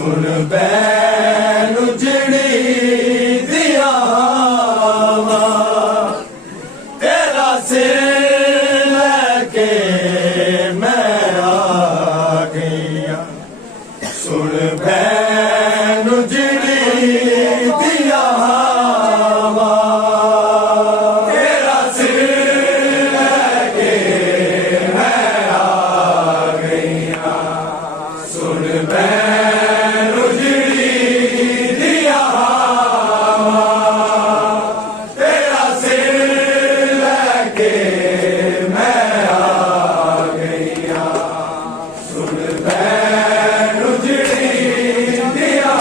सुन ban उजड़ी दिया तेरा सिर लेके मैं आ गया। सुन बैन उजड़ी दिया तेरा सिर लेके मैं आ गया। सुन बैन उजड़ी दिया तेरा सिर लेके मैं आ गया। सुन बैन उजड़ी दिया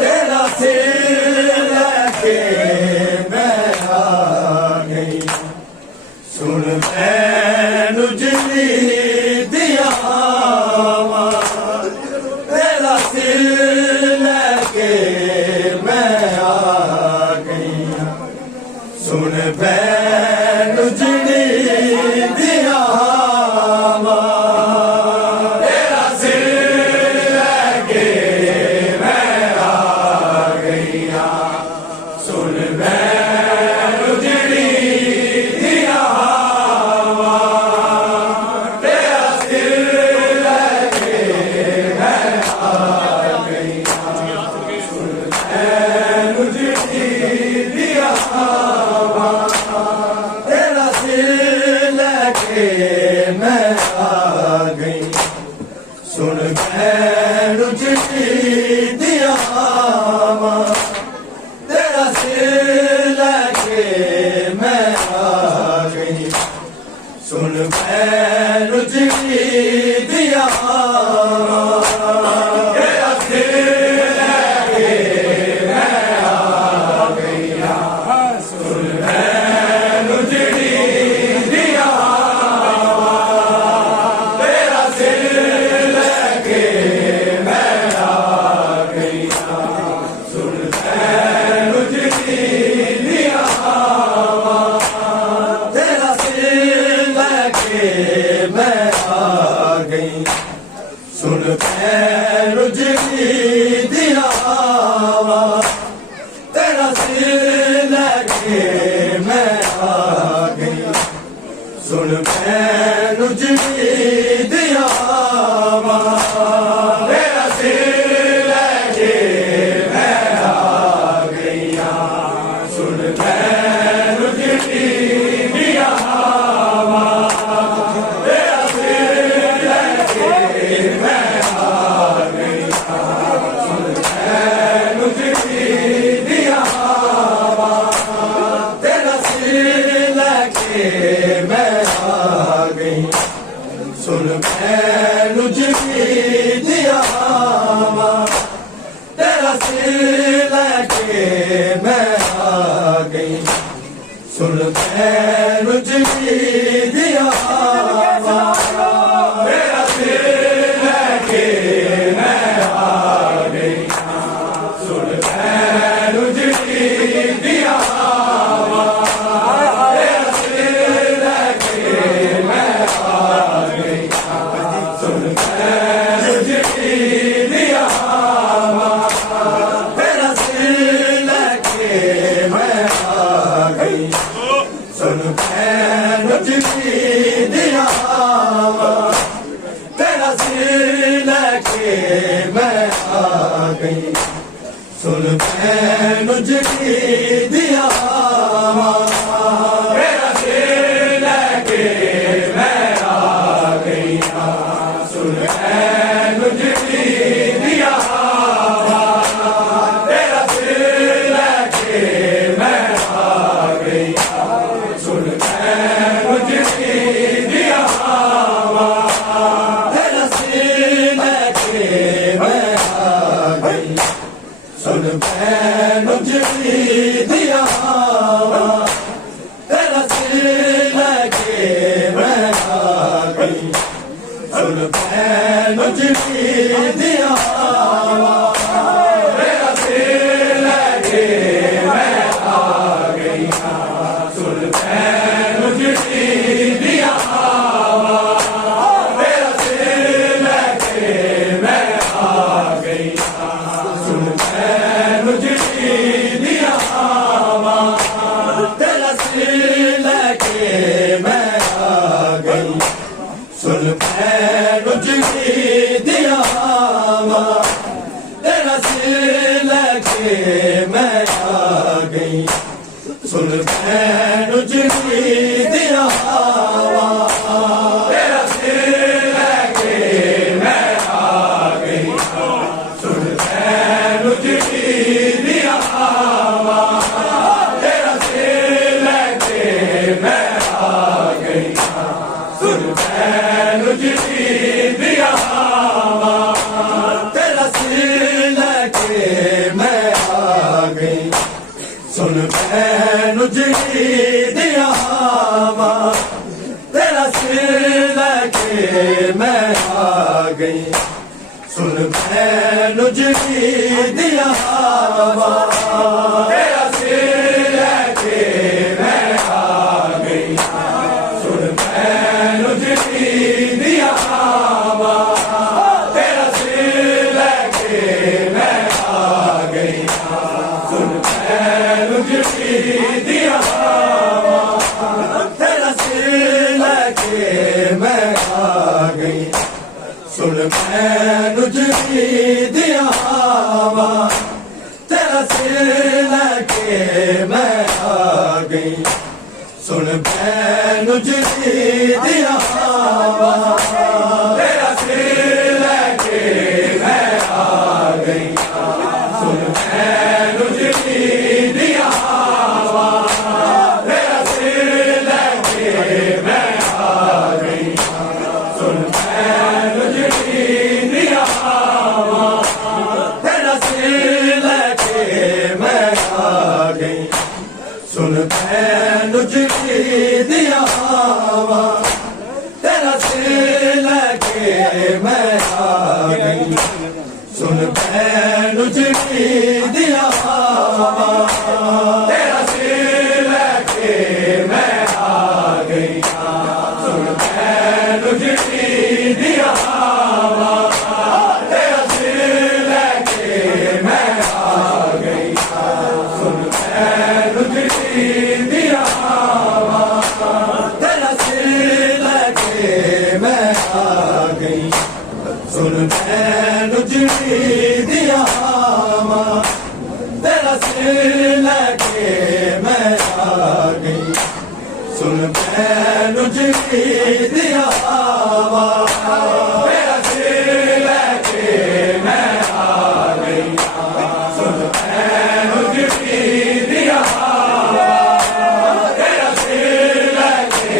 तेरा सिर लेके मैं आ गया। सुन बैन उजड़ी दिया तेरा सिर लेके मैं आ गया। सुन बैन उजड़ी दिया तेरा सिर लेके मैं आ गया। सुन बैन उजड़ी दिया तेरा सिर लेके मैं आ गया। सुन बैन उजड़ी दिया तेरा सिर लेके मैं आ गई। सुन बैन उजड़ी दिया तेरा सिर लेके मैं आ गई। सुन बैन उजड़ी दिया तेरा सिर लेके मैं आ गया। सुन बैन उजड़ी दिया तेरा सिर लेके मैं आ गया। सुन बैन उजड़ी दिया तेरा सिर लेके मैं आ गई। सुन बैन उजड़ी दिया तेरा सिर लेके मैं आ गई। सुन बैन उजड़ी दिया तेरा सिर लेके मैं आ गया। सुन बैन उजड़ी दिया तेरा सिर लेके मैं आ गया। सुन बैन उजड़ी दिया तेरा सिर लेके मैं आ गई। सुन बैन उजड़ी दिया तेरा सिर लेके मैं आ गई। सुन बैन उजड़ी दिया तेरा सिर लेके मैं आ गई। सुन बैन उजड़ी दिया तेरा सिर लेके मैं आ गई। सुन बैन उजड़ी दिया तेरा सिर लेके मैं आ गई। सुन बैन उजड़ी दिया तेरा सिर लेके मैं आ गई। सुन बैन उजड़ी दिया तेरा सिर लेके मैं आ गई। सुन बैन उजड़ी दिया तेरा सिर लेके मैं आ गई। सुन बैन उजड़ी दिया तेरा सिर लेके मैं आ गई। सुन बैन उजड़ी दिया तेरा सिर लेके मैं आ गई। सुन बैन उजड़ी दिया तेरा सिर लेके मैं आ गई। सुन बैन उजड़ी दिया तेरा सिर लेके उजड़ी दिया हवा तेरा सिर लगे मैं आ गई सुन भैन उजड़ी दिया हवा तेरा सिर लगे मैं आ गई सुन भैन उजड़ी दिया हवा तेरा सिर लगे मैं आ गई सुन भैन उजड़ी दिया हवा तेरा सिर लगे मैं आ गई सुन भैन उजड़ी दिया हवा तेरा सिर लगे मैं आ गई सुन भैन उजड़ी दिया हवा तेरा सिर लगे मैं आ गई सुन भैन उजड़ी दिया हवा तेरा सिर लगे मैं आ गई सुन भैन उजड़ी दिया हवा तेरा सिर लगे मैं आ गई सुन भैन उजड़ी दिया हवा तेरा सिर लगे मैं आ गई सुन भैन उजड़ी दिया हवा तेरा सिर लगे मैं आ गई सुन भैन उजड़ी दिया हवा तेरा सिर लगे मैं आ गई सुन भैन उजड़ी दिया हवा तेरा सिर लगे मैं आ गई सुन भैन उजड़ी दिया हवा तेरा सिर लगे मैं आ गई सुन भैन उजड़ी दिया हवा तेरा सिर लगे मैं आ गई सुन भैन उजड़ी दिया हवा तेरा सिर लगे मैं आ गई सुन भैन उजड़ी दिया हवा तेरा सिर लगे मैं आ गई सुन भैन उजड़ी दिया हवा तेरा सिर लगे मैं आ गई सुन भैन उजड़ी दिया हवा तेरा सिर लगे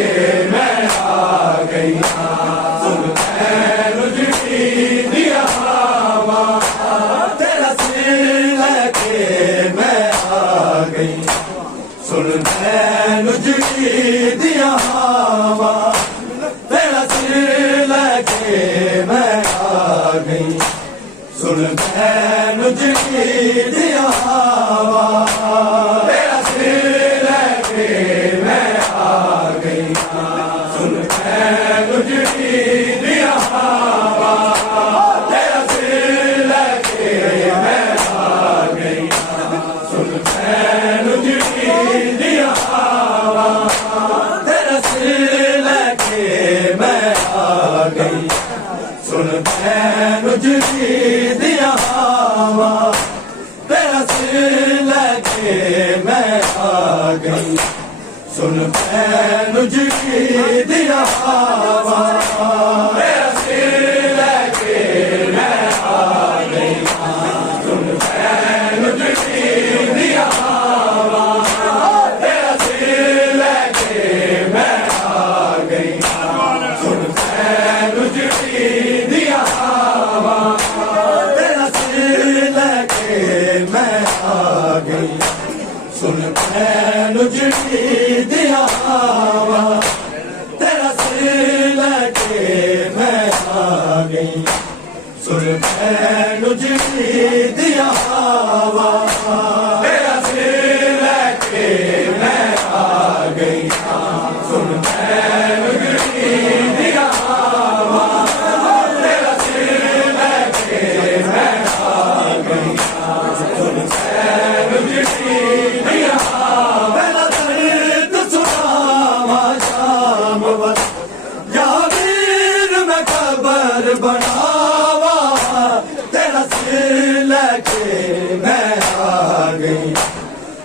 मैं आ गई सुन भैन उजड़ी दिया हवा तेरा सिर लगे मैं आ गई सुन भैन उजड़ी दिया हवा तेरा सिर लगे मैं आ गई सुन भैन उजड़ी दिया हवा तेरा सिर लगे मैं आ गई सुन भैन उजड़ी दिया हवा तेरा सिर लगे मैं आ गई सुन भैन उजड़ी दिया हवा तेरा सिर लगे मैं आ गई सुन भैन उजड़ी दिया हवा तेरा सिर लगे मैं आ गई सुन भैन उजड़ी दिया हवा तेरा सिर लगे मैं आ गई सुन भैन उजड़ी दिया हवा तेरा सिर लगे मैं आ गई सुन भैन उजड़ी दिया हवा तेरा सिर लगे मैं आ गई सुन भैन उजड़ी दिया हवा तेरा सिर लगे मैं आ गई सुन भैन उजड़ी दिया हवा तेरा सिर लगे मैं आ गई सुन भैन उजड़ी दिया हवा तेरा सिर लगे मैं आ गई सुन भैन उजड़ी दिया हवा तेरा सिर लगे मैं आ गई सुन भैन उजड़ी दिया हवा तेरा दर्द सुनावा शाम वक्त या वीर मैं खबर बनावा तेरा सिर लेके मैं आ गई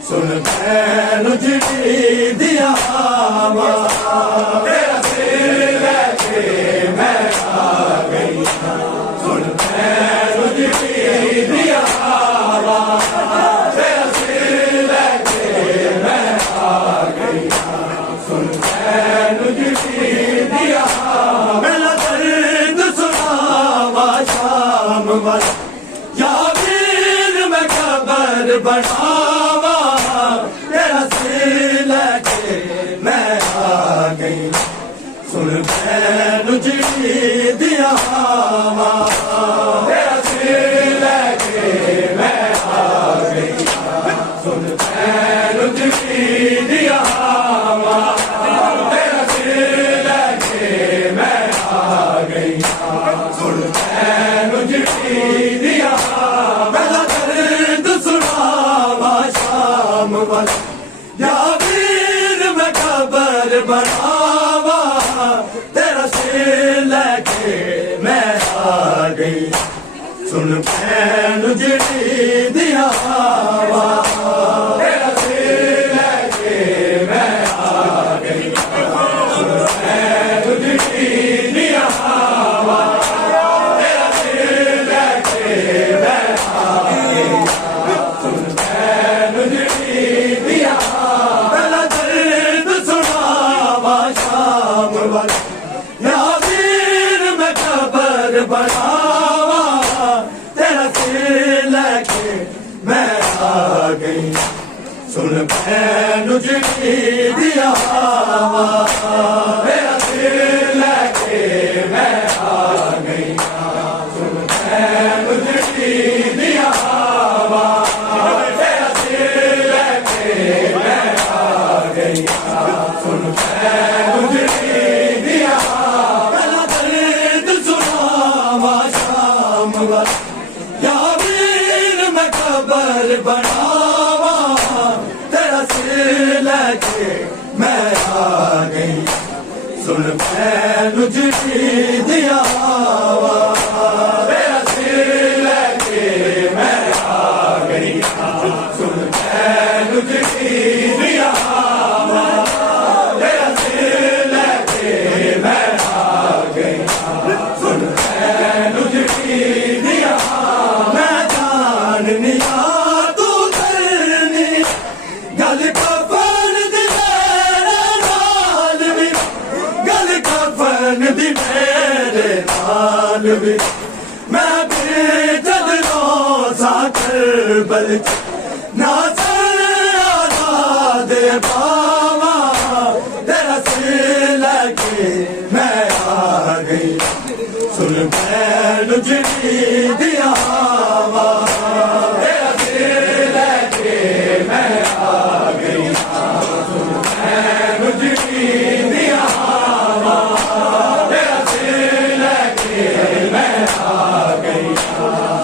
सुन भैन उजड़ी दिया हवा तेरा सिर लेके मैं आ गई सुन भैन उजड़ी दिया हवा तेरा सिर लेके मैं आ गई सुन भैन उजड़ी दिया मेरा दर्द सुनावा शाम वाला या वीर मैं खबर बनावा तेरा सिर लेके मैं आ गई सुन भैन उजड़ी दिया हवा तेरा सिर लेके मैं आ गई सुन भैन उजड़ी दिया हवा तेरा सिर लेके मैं आ गई सुन भैन उजड़ी दिया मेरा दर्द सुनावा शाम वाला या वीर मैं खबर बनावा तेरा सिर लेके मैं आ गई सुन भैन उजड़ी दिया हवा तेरा सिर लेके मैं आ गई सुन भैन उजड़ी दिया हवा तेरा सिर लेके मैं आ गई सुन भैन उजड़ी दिया मेरा दर्द सुनावा शाम वाला या वीर मैं खबर बनावा तेरा सिर लेके मैं आ गई सुन भैन उजड़ी दिया हवा तेरा सिर लेके मैं आ गई सुन भैन उजड़ी दिया हवा तेरा सिर लेके मैं आ गई सुन भैन उजड़ी दिया मेरा दर्द सुनावा शाम वाला या वीर मैं खबर बनावा तेरा सिर लेके मैं आ गई सुन भैन उजड़ी दिया हवा तेरा सिर लेके मैं आ गई सुन भैन उजड़ी दिया हवा तेरा सिर लेके मैं आ गई सुन भैन उजड़ी दिया मैं जाननी तू करनी गल कफन दी मेरे नाल भी गल कफन दी मेरे नाल भी मैं भी जदों साकर बल ना आजाद बावा तेरा सिर लेके मैं आ गई सुन भैन उजड़ी दिया हवा तेरा सिर लेके मैं आ गई सुन भैन उजड़ी दिया हवा तेरा सिर लेके मैं आ गई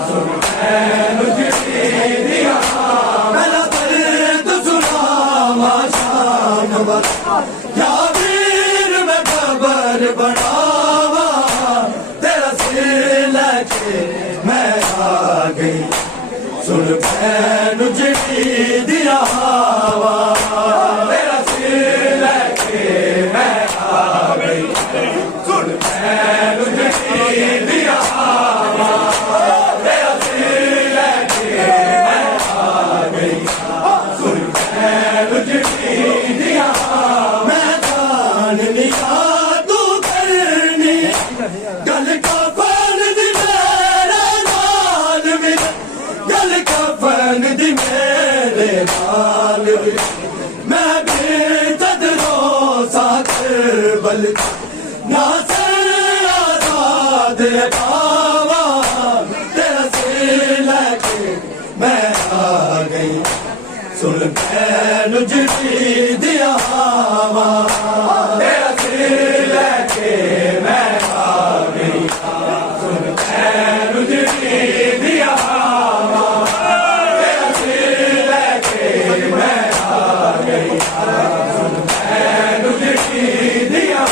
सुन भैन उजड़ी दिया मेरा दर्द सुनावा शाम वाला या वीर मैं खबर बनावा तेरा सिर लेके मैं आ गई सुन भैन उजड़ी दिया हवा तेरा सिर लेके मैं आ गई सुन भैन उजड़ी दिया हवा तेरा सिर लेके मैं आ गई सुन भैन उजड़ी दिया मैं जाननी तू करनी गल कफन दी मेरे नाल भी गल कफन दी मेरे नाल भी मैं भी तदरों साकर बल ना आजाद बावा तेरा सिर लेके मैं आ गई सुन भैन उजड़ी दिया हवा तेरा सिर लेके मैं आ गई सुन भैन उजड़ी दिया हवा तेरा सिर लेके मैं आ गई सुन भैन उजड़ी दिया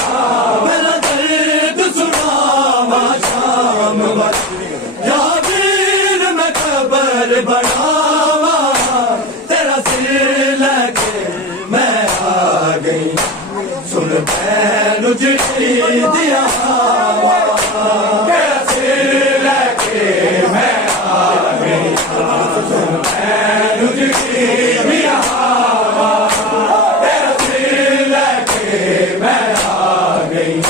मेरा दर्द सुनावा शाम शाम वक्त या वीर मैं खबर बनावा तेरा सिर लगे मैं आ गई सुन भैन उजड़ी दिया तेरा सिर लगे मैं आ गई सुन भैन उजड़ी दिया तेरा सिर लगे मैं आ गई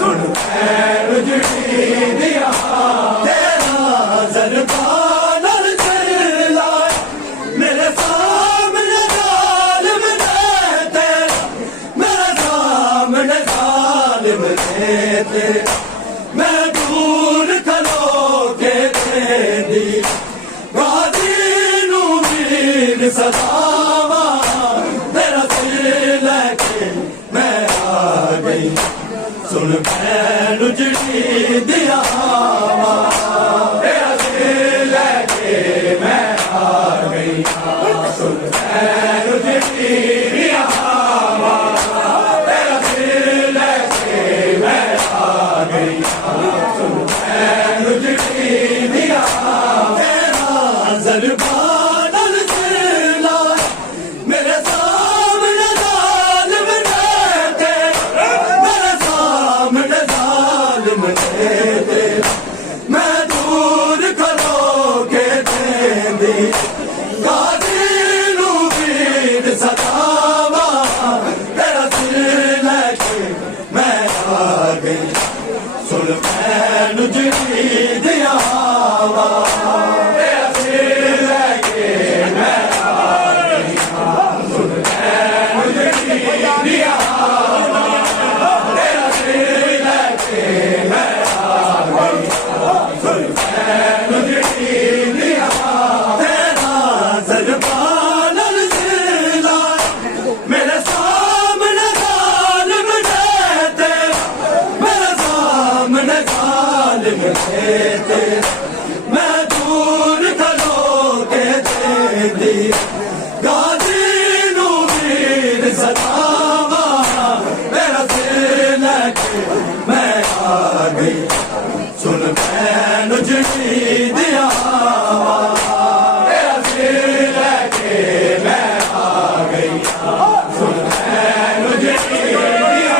सुन भैन उजड़ी दिया तेरा ज़रबान सिर लाए मेरे सामने जालिम ने तेरा मेरे सामने जालिम ने तेरा मैं दूर खलो के दी गाजी नू वीर सदावा तेरा सिर लगे मैं आ गई सुन भैन उजड़ी दिया तेरा सिर लगे मैं आ गई सुन भैन उजड़ी दिया तेरा सिर लगे मैं आ गई सुन भैन उजड़ी दिया तेरा ज़रबान सिर लाए मेरे सामने जालिम ने तेरा मेरे सामने जालिम ने तेरा मैं दूर खलो के दी गाजी नू वीर सदावा तेरा सिर लगे मैं आ गई सुन भैन उजड़ी दिया तेरा सिर लगे मैं आ गई सुन भैन उजड़ी दिया तेरा सिर लगे मैं आ गई सुन भैन उजड़ी दिया तेरा ज़रबान सिर लाए मेरे सामने जालिम ने तेरा मेरे सामने जालिम ने तेरा मैं दूर खलो के दी गाजी नू वीर सदावा तेरा सिर लगे मैं आ गई सुन भैन उजड़ी दिया तेरा सिर लगे मैं आ गई सुन भैन उजड़ी दिया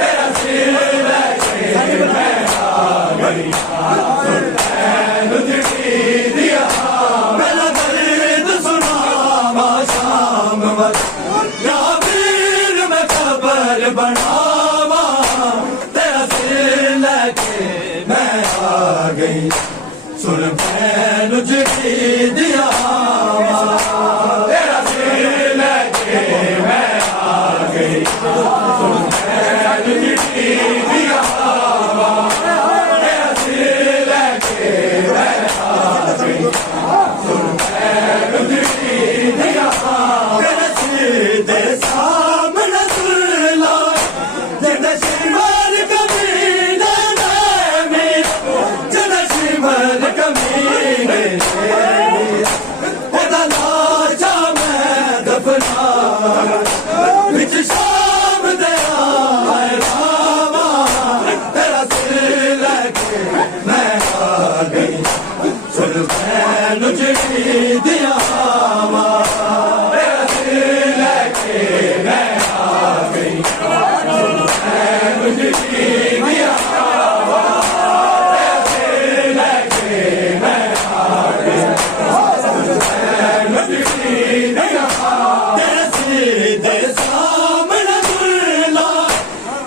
तेरा सिर लगे मैं आ गई सुन भैन उजड़ी दिया मेरा दर्द सुनावा शाम वक्त या वीर मैं खबर बनावा तेरा सिर लगे मैं आ गई सुन भैन उजड़ी दिया तेरा सिर लगे मैं आ गई सुन भैन उजड़ी दिया तेरा सिर लगे मैं आ गई सुन भैन उजड़ी दिया तेरे सिर दे सामने सुर लाए जिन्हें शिमर कमीने ने जिन्हें शिमर कमीने ओदा लाशा मैं दफना विच शाम दे आए रावा तेरा सिर लगे मैं आ गई सुन भैन उजड़ी दिया तेरा सिर लगे मैं आ गई सुन भैन उजड़ी दिया तेरा सिर लगे मैं आ गई सुन भैन उजड़ी दिया तेरे सिर दे सामने सुर लाए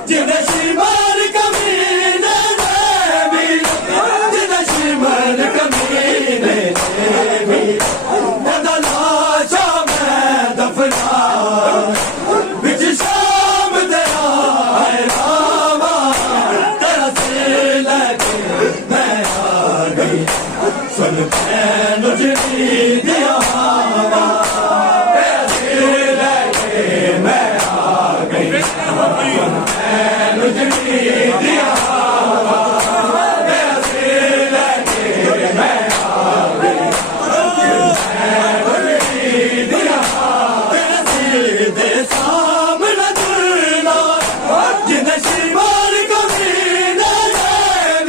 जिन्हें शिमर कमीने ने भी जिन्हें शिमर कमीने ने भी ओदा लाशा मैं दफना विच शाम दे आए रावा तेरा सिर लगे मैं आ गई सुन भैन उजड़ी दिया तेरा सिर लगे मैं आ गई सुन भैन उजड़ी दिया तेरा सिर लगे मैं आ गई सुन भैन उजड़ी दिया तेरा सिर दे सामने दुर्ला जिन्हें शिमर कमीने ने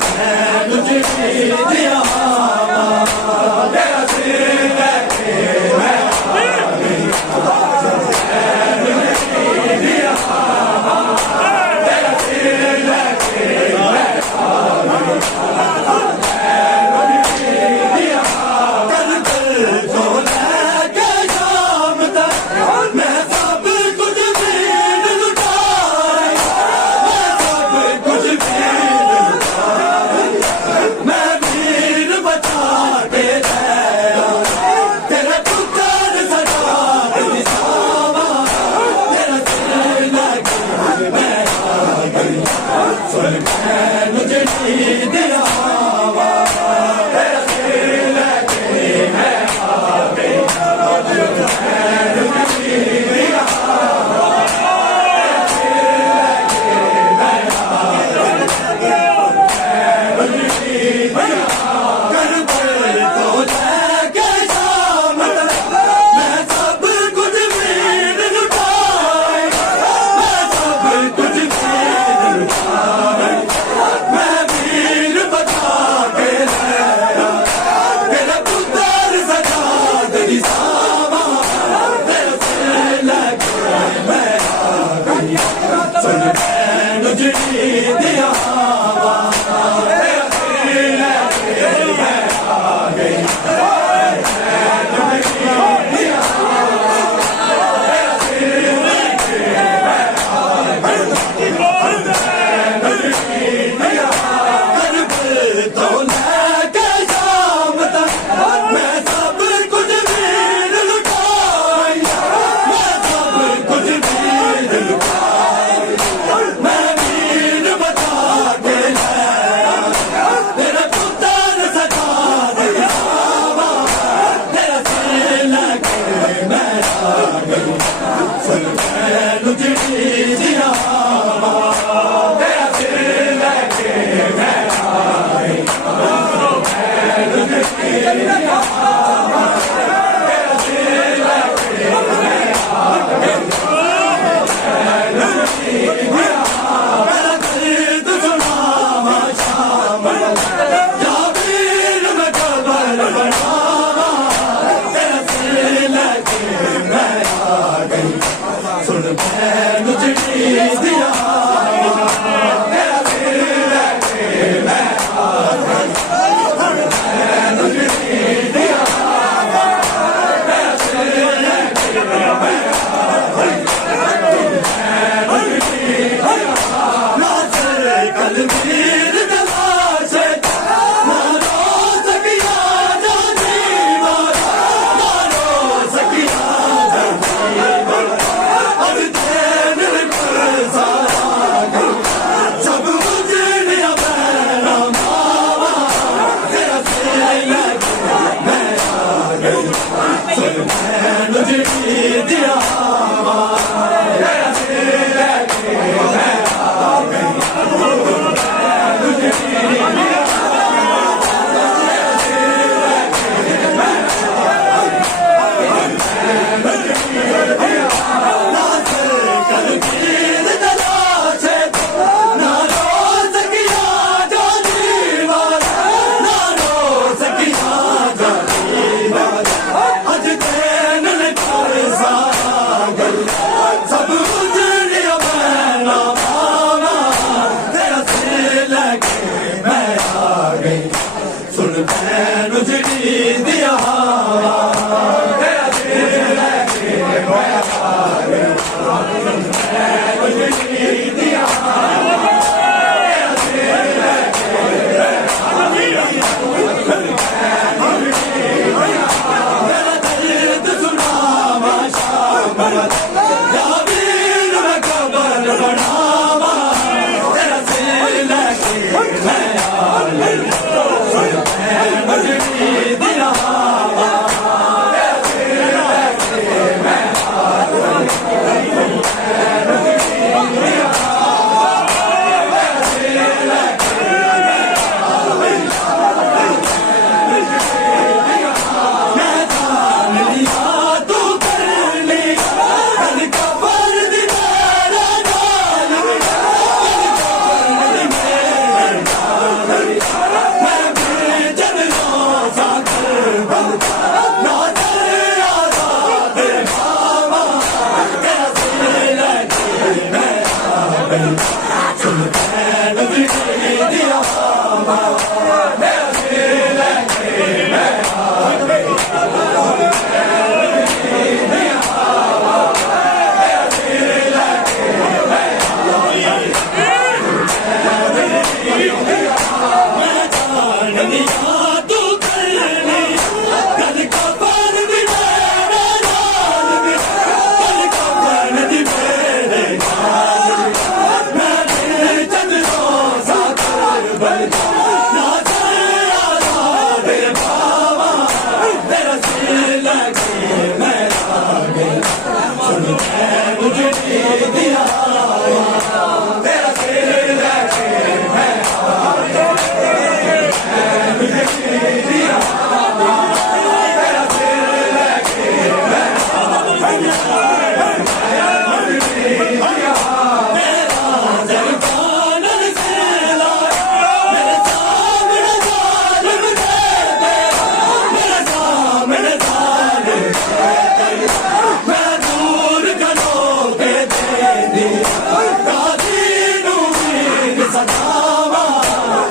Yeah. गई सुन मैं नजरी दिया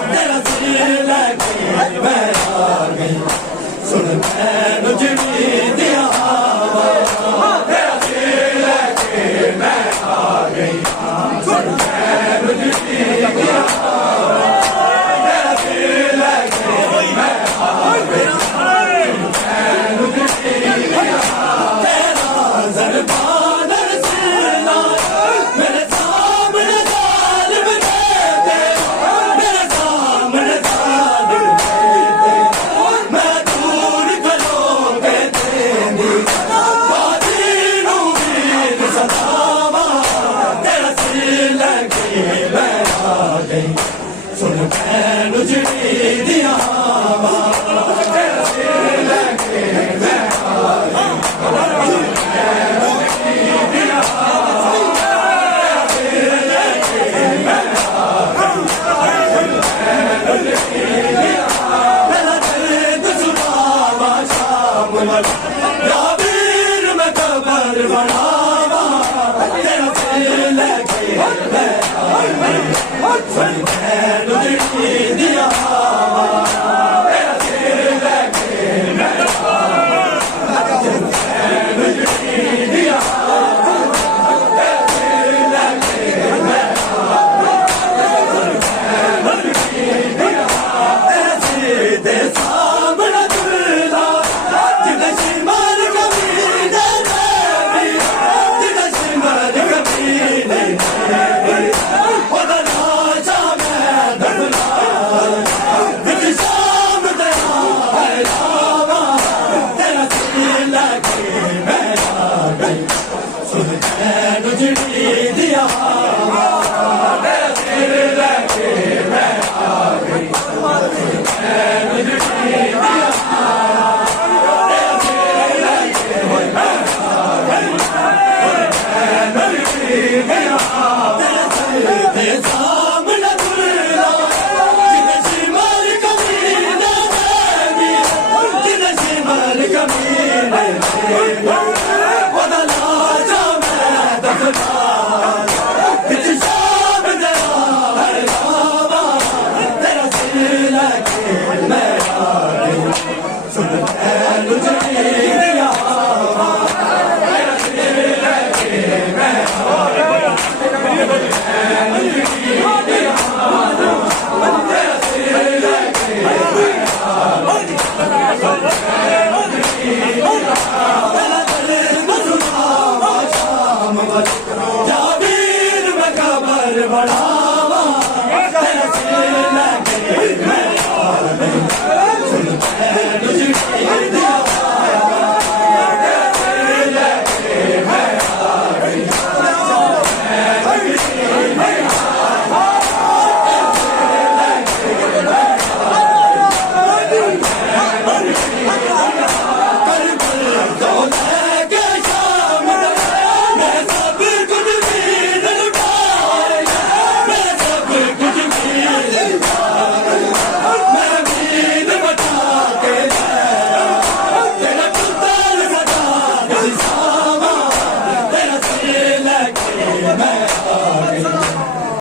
मेरा सिर लेके मैं आ गई सुन मैं नजरी दिया तेरा सिर लेके मैं आ बड़ा